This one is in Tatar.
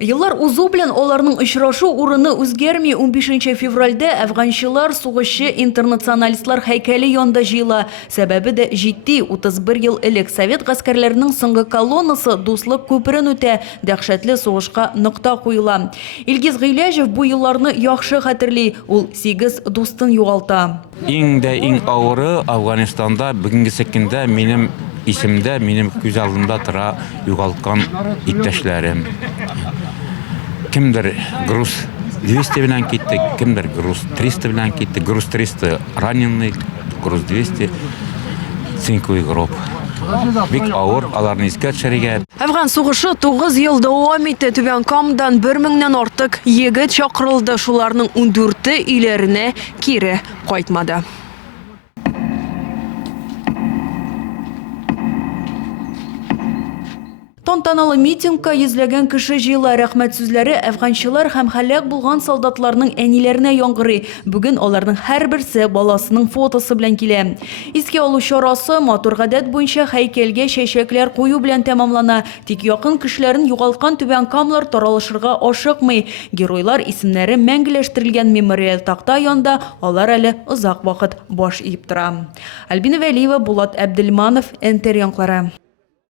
Yıllar uzu bilen onlarning uchrashuv o'rini o'zgarmay 15 fevralda Afg'onchilar sug'ushi internatsionalistlar haykali yonida jiyla. Sababi de ciddi 31 yıl ilk Sovet askarlarining so'nggi kolonnasi do'stlik ko'pirini o'ta dahshatli sug'ushga nuqta qo'yila. Ilgiz G'ilajov bu yillarni yaxshi xatirli, ul 8 do'stin yo'qoldi. Eng og'iri Afg'onistonda bugungi sekunda mening isimda, mening ko'z oldimda tura yo'qolgan itteshlarim. Kimdir Gruz 200 bilan ketdi, kimdir Gruz 300 bilan ketdi, Gruz 300 раненый, Gruz 200 cinque гроб. Bik ağır alarını iske çeriger. Afgan sug'ushi 9 yıl davom etdi. Tubankomdan 1000'den ortiq yigit chaqirildi. Shularning 14 uylarine kiri qaytmadi. Tantanalı mitingga yüzlegen kişi jiyla rahmet sözleri Afganchilar hem halak bulgan soldatlarning әниләренә яңгырый. Бүген аларның һәр берсе баласының фотосы белән килә. Искә алу чарасы матур гадәт буенча һәйкәлгә чәчәкләр кую белән тәмамлана. Тик якын кешеләрен югалткан түбәнкамлар таралышырга ашыкмый. Геройлар исемнәре мәңгеләштерелгән мемориаль такта янда алар әле озак вакыт баш иеп тора. Альбина Вәлиева, Булат Әбделманов, НТР яңгырары.